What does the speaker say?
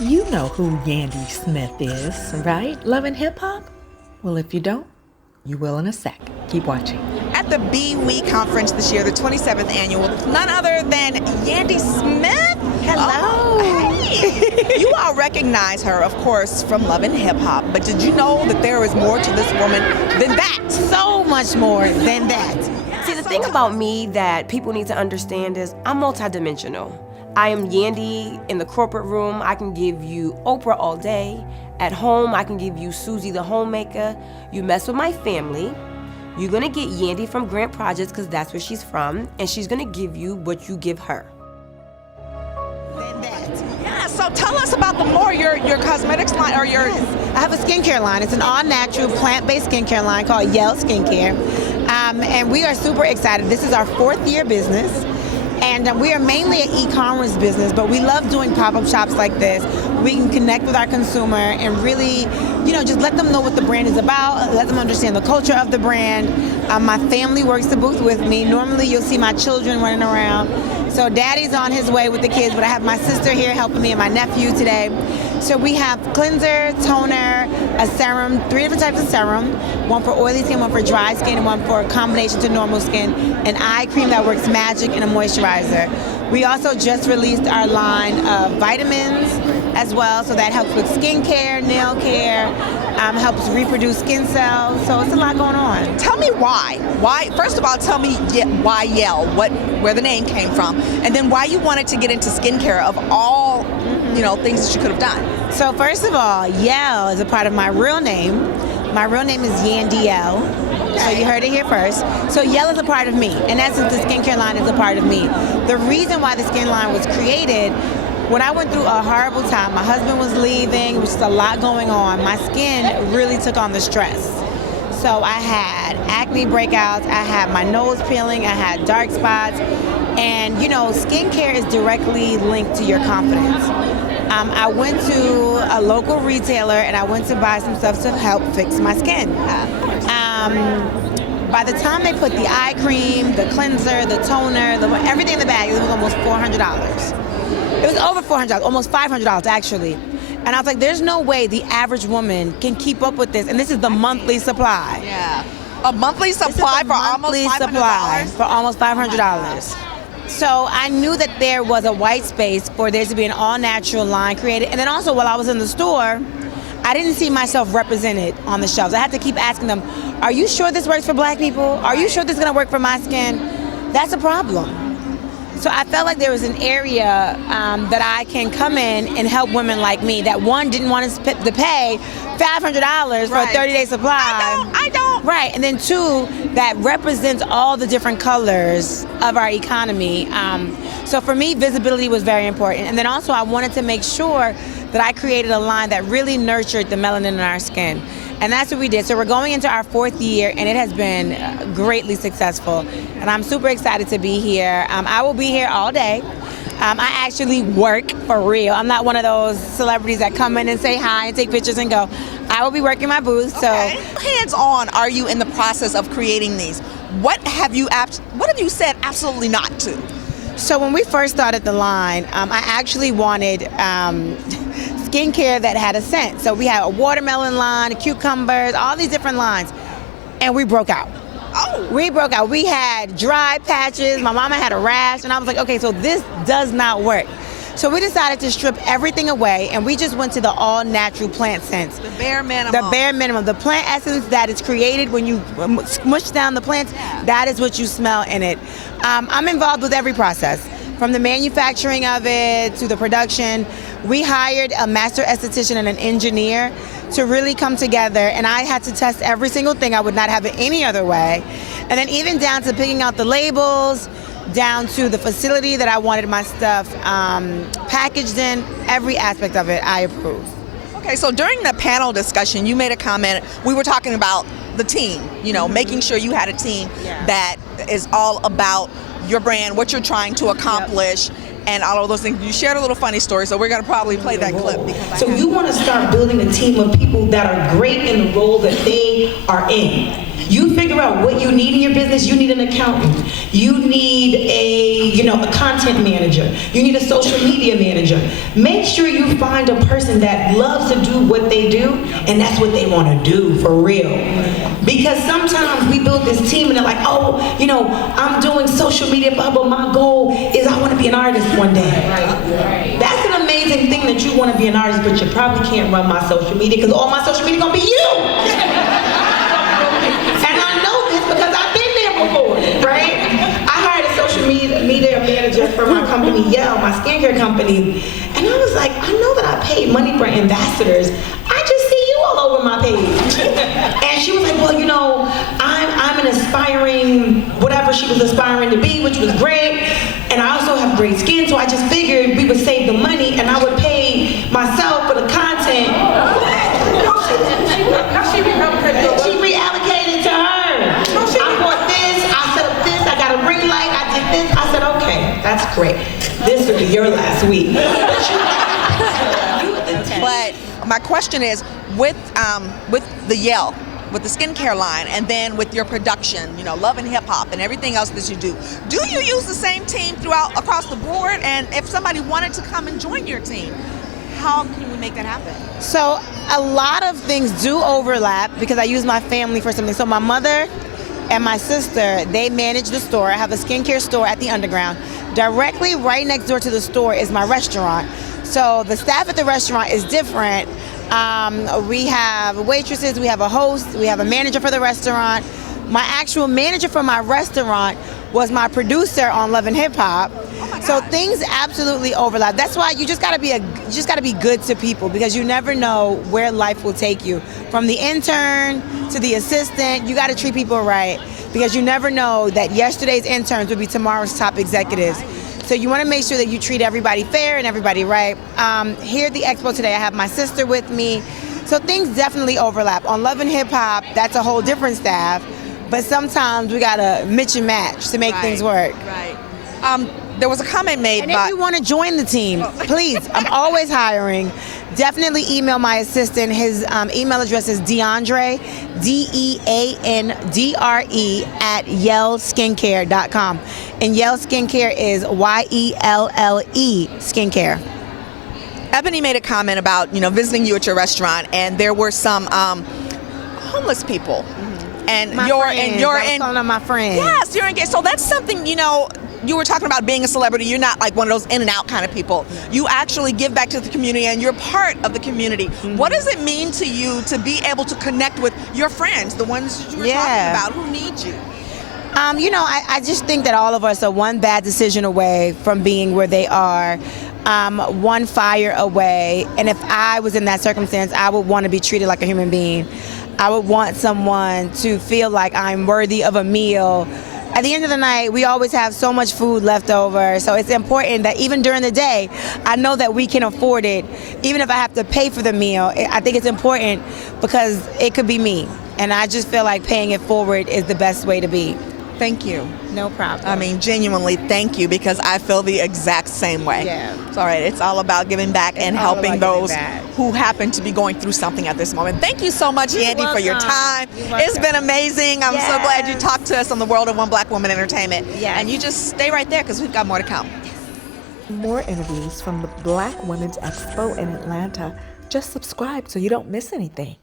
You know who Yandy Smith is, right? Loving hip hop? Well, if you don't, you will in a sec. Keep watching. At the B-We conference this year, the 27th annual, none other than Yandy Smith. Hello. Hey. You all recognize her, of course, from Love and Hip Hop, but did you know that there is more to this woman than that? So much more than that. See, the thing about me that people need to understand is I'm multidimensional. I am Yandy in the corporate room. I can give you Oprah all day. At home, I can give you Susie the homemaker. You mess with my family, you're gonna get Yandy from Grant Projects because that's where she's from, and she's gonna give you what you give her. Than that. Yeah, so tell us about your cosmetics line or your... Yes. I have a skincare line. It's an all-natural, plant-based skincare line called YELLE Skincare. And we are super excited. This is our 4th year business. And we are mainly an e-commerce business, but we love doing pop-up shops like this. We can connect with our consumer and really, just let them know what the brand is about, let them understand the culture of the brand. My family works the booth with me. Normally you'll see my children running around. So daddy's on his way with the kids, but I have my sister here helping me and my nephew today. So we have cleanser, toner, a serum, 3 different types of serum, one for oily skin, one for dry skin, and one for a combination to normal skin, an eye cream that works magic, and a moisturizer. We also just released our line of vitamins as well, so that helps with skincare, nail care, helps reproduce skin cells, so it's a lot going on. Tell me why. First of all, tell me why YELLE, where the name came from, and then why you wanted to get into skincare of all things that you could have done. So first of all, YELLE is a part of my real name. My real name is Yandy L. So you heard it here first. So YELLE is a part of me. In essence, the skincare line is a part of me. The reason why the skin line was created, when I went through a horrible time, my husband was leaving, which is a lot going on, my skin really took on the stress. So I had acne breakouts, I had my nose peeling, I had dark spots, and skincare is directly linked to your confidence. I went to a local retailer and I went to buy some stuff to help fix my skin. By the time they put the eye cream, the cleanser, the toner, everything in the bag, it was almost $400. It was over $400, almost $500 actually. And I was like, there's no way the average woman can keep up with this. And this is the monthly supply. Yeah. A monthly supply for almost $500? For almost $500. So I knew that there was a white space for there to be an all-natural line created. And then also while I was in the store, I didn't see myself represented on the shelves. I had to keep asking them, are you sure this works for black people? Are you sure this is gonna work for my skin? That's a problem. So I felt like there was an area that I can come in and help women like me that one, didn't want to pay $500 for a 30-day supply. I don't. Right, and then 2, that represents all the different colors of our economy. So for me, visibility was very important. And then also I wanted to make sure that I created a line that really nurtured the melanin in our skin. And that's what we did. So we're going into our 4th year, and it has been greatly successful. And I'm super excited to be here. I will be here all day. I actually work for real. I'm not one of those celebrities that come in and say hi and take pictures and go. I will be working my booth. So, hands-on are you in the process of creating these? What have you said absolutely not to? So when we first started the line, I actually wanted skincare that had a scent. So we had a watermelon line, cucumbers, all these different lines, and we broke out. Oh. We broke out. We had dry patches. My mama had a rash, and I was like, okay, so this does not work. So we decided to strip everything away, and we just went to the all-natural plant scents. The bare minimum. The bare minimum. The plant essence that is created when you smush down the plants, that is what you smell in it. I'm involved with every process, from the manufacturing of it to the production. We hired a master esthetician and an engineer to really come together, and I had to test every single thing. I would not have it any other way. And then even down to picking out the labels, down to the facility that I wanted my stuff packaged in, every aspect of it I approve. Okay, so during the panel discussion, you made a comment. We were talking about the team, making sure you had a team that is all about your brand, what you're trying to accomplish, and all of those things. You shared a little funny story, so we're going to probably play that clip. So you want to start building a team of people that are great in the role that they are in. You figure figure out what you need in your business. You need an accountant. You need a content manager. You need a social media manager. Make sure you find a person that loves to do what they do, and that's what they want to do for real. Because sometimes we build this team and they're like, oh, I'm doing social media, but my goal is I want to be an artist one day. Right. That's an amazing thing that you want to be an artist, but you probably can't run my social media because all my social media gonna be you. And I know this because I've been there before, right? I hired a social media manager for my company, YELLE, my skincare company, and I was like, I know that I paid money for ambassadors. I just see you all over my page. And she was like, well, I'm an aspiring, whatever she was aspiring to be, which was great. And I also have great skin, so I just figured we would save the money and I would pay myself for the content. She reallocated to her. I bought this, I set up this, I got a ring light, I did this. I said, okay, that's great. This will be your last week. But my question is, with the YELLE, with the skincare line, and then with your production, Love and Hip Hop and everything else that you do you use the same team across the board? And if somebody wanted to come and join your team, how can we make that happen? So a lot of things do overlap because I use my family for something. So my mother and my sister, they manage the store. I have a skincare store at the Underground. Directly right next door to the store is my restaurant. So the staff at the restaurant is different. We have waitresses, we have a host, we have a manager for the restaurant. My actual manager for my restaurant was my producer on Love and Hip Hop. So things absolutely overlap. That's why you just gotta be good to people, because you never know where life will take you. From the intern to the assistant, you gotta treat people right, because you never know that yesterday's interns will be tomorrow's top executives. So you want to make sure that you treat everybody fair and everybody right. Here at the Expo today, I have my sister with me. So things definitely overlap. On Love and Hip Hop, that's a whole different staff. But sometimes we got to mix and match to make things work. Right. There was a comment made and if you want to join the team, please, I'm always hiring. Definitely email my assistant. His email address is DeAndre, DeAndre at YELLEskincare.com. And YELLE Skincare is YELLE Skincare. Ebony made a comment about visiting you at your restaurant, and there were some homeless people. And you're calling them my friends. Yes, you're engaged. So that's something, you were talking about being a celebrity. You're not like one of those in and out kind of people. You actually give back to the community, and you're part of the community. What does it mean to you to be able to connect with your friends, the ones that you were talking about, who need you? I just think that all of us are one bad decision away from being where they are, one fire away. And if I was in that circumstance, I would want to be treated like a human being. I would want someone to feel like I'm worthy of a meal. At the end of the night, we always have so much food left over, so it's important that even during the day, I know that we can afford it. Even if I have to pay for the meal, I think it's important because it could be me. And I just feel like paying it forward is the best way to be. Thank you. No problem. I mean, genuinely, thank you, because I feel the exact same way. Yeah. It's all right. It's all about giving back and helping those who happen to be going through something at this moment. Thank you so much, Yandy, for your time. It's been amazing. I'm so glad you talked to us on the world of One Black Woman Entertainment. Yes. And you just stay right there, because we've got more to come. More interviews from the Black Women's Expo in Atlanta. Just subscribe so you don't miss anything.